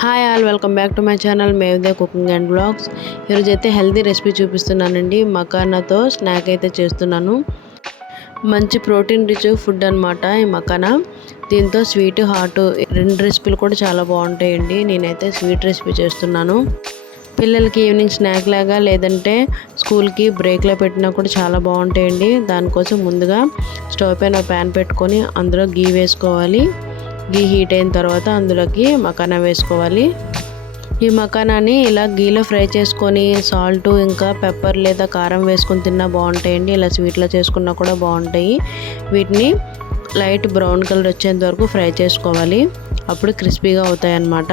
Hi all welcome back to my channel మేవ్దే cooking and blogs ఈరోజు అయితే healthy recipe చూపిస్తున్నానండి. మకానాతో snack అయితే చేస్తున్నాను. మంచి ప్రోటీన్ రిచ్ ఫుడ్ అనమాట ఈ మకానా. దీంతో స్వీట్ హాట్ రెండు రెసిపీలు కూడా చాలా బాగుంటాయండి. నేనైతే స్వీట్ రెసిపీ చేస్తున్నాను. పిల్లలకి ఈవినింగ్ స్నాక్ లాగా లేదంటే స్కూల్కి బ్రేక్లో పెట్టినా కూడా చాలా బాగుంటాయండి. దానికోసం ముందుగా స్టవ్ పైన ప్యాన్ పెట్టుకొని అందులో గీ వేసుకోవాలి. గీ హీట్ అయిన తర్వాత అందులోకి మకానా వేసుకోవాలి. ఈ మకానాన్ని ఇలా గీలో ఫ్రై చేసుకొని సాల్ట్ ఇంకా పెప్పర్ లేదా కారం వేసుకొని తిన్నా బాగుంటాయండి. ఇలా స్వీట్లో చేసుకున్నా కూడా బాగుంటాయి. వీటిని లైట్ బ్రౌన్ కలర్ వచ్చేంత వరకు ఫ్రై చేసుకోవాలి. అప్పుడు క్రిస్పీగా అవుతాయి అన్నమాట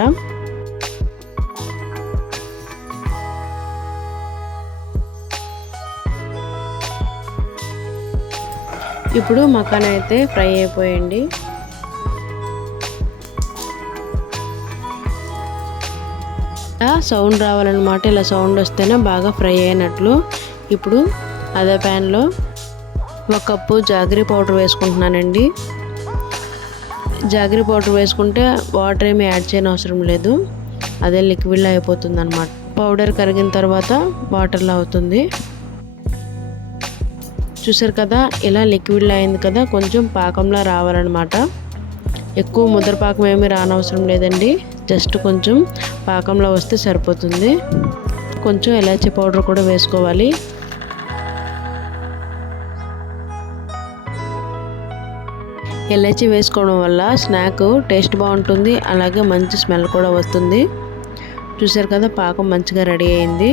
ఇప్పుడు మకాన్ అయితే ఫ్రై అయిపోయండి ఇలా సౌండ్ రావాలన్నమాట. ఇలా సౌండ్ వస్తేనే బాగా ఫ్రై అయినట్లు. ఇప్పుడు అదే ప్యాన్లో ఒక కప్పు జాగరీ పౌడర్ వేసుకుంటున్నానండి. జాగరీ పౌడర్ వేసుకుంటే వాటర్ ఏమి యాడ్ చేయని అవసరం లేదు. అదే లిక్విడ్లో అయిపోతుంది అనమాట పౌడర్ కరిగిన తర్వాత వాటర్లో అవుతుంది. చూసారు కదా ఇలా లిక్విడ్ అయింది కదా కొంచెం పాకంలో రావాలన్నమాట. ఎక్కువ ముద్ర పాకం ఏమీ రానవసరం లేదండి. జస్ట్ కొంచెం పాకంలో వస్తే సరిపోతుంది. కొంచెం ఎలాచీ పౌడర్ కూడా వేసుకోవాలి. ఎలాచి వేసుకోవడం వల్ల స్నాక్ టేస్ట్ బాగుంటుంది. అలాగే మంచి స్మెల్ కూడా వస్తుంది. చూసారు కదా పాకం మంచిగా రెడీ అయింది.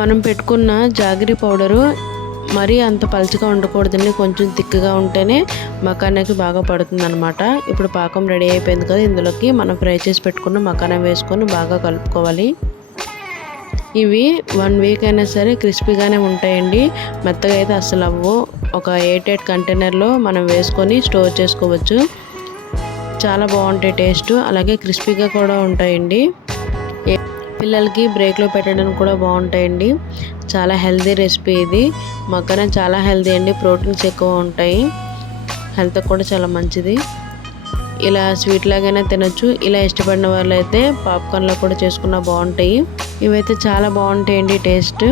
మనం పెట్టుకున్న జాగిరి పౌడరు మరీ అంత పలుచగా ఉండకూడదండి కొంచెం తిక్కుగా ఉంటేనే మకానాకి బాగా పడుతుంది అనమాట ఇప్పుడు పాకం రెడీ అయిపోయింది కదా ఇందులోకి మనం ఫ్రై చేసి పెట్టుకున్న మకానా వేసుకొని బాగా కలుపుకోవాలి. ఇవి వన్ వీక్ అయినా సరే క్రిస్పీగానే ఉంటాయండి. మెత్తగా అయితే అస్సలు అవ్వు ఒక ఎయిట్ ఎయిట్ కంటైనర్లో మనం వేసుకొని స్టోర్ చేసుకోవచ్చు. చాలా బాగుంటాయి టేస్ట్. అలాగే క్రిస్పీగా కూడా ఉంటాయండి. పిల్లలకి బ్రేక్లో పెట్టడానికి కూడా బాగుంటాయండి. చాలా హెల్తీ రెసిపీ ఇది. మక్కన చాలా హెల్తీ అండి. ప్రోటీన్స్ ఎక్కువ ఉంటాయి. హెల్త్ కూడా చాలా మంచిది. ఇలా స్వీట్ లాగానే తినొచ్చు. ఇలా ఇష్టపడిన వాళ్ళు అయితే పాప్కార్న్లో కూడా చేసుకున్న బాగుంటాయి. ఇవైతే చాలా బాగుంటాయండి టేస్ట్.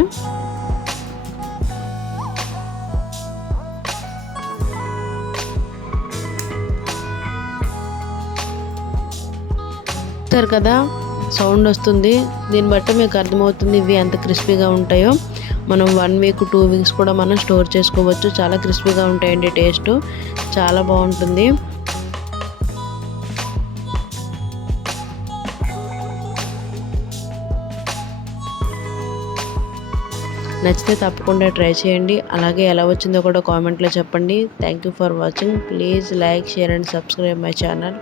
కదా? సౌండ్ వస్తుంది. దీన్ని బట్టి మీకు అర్థమవుతుంది ఇవి ఎంత క్రిస్పీగా ఉంటాయో. మనం వన్ వీక్ టూ వీక్స్ కూడా మనం స్టోర్ చేసుకోవచ్చు. చాలా క్రిస్పీగా ఉంటాయండి టేస్ట్. చాలా బాగుంటుంది. నచ్చితే తప్పకుండా ట్రై చేయండి. అలాగే ఎలా వచ్చిందో కూడా కామెంట్లో చెప్పండి. Thank you for watching please like share and subscribe my channel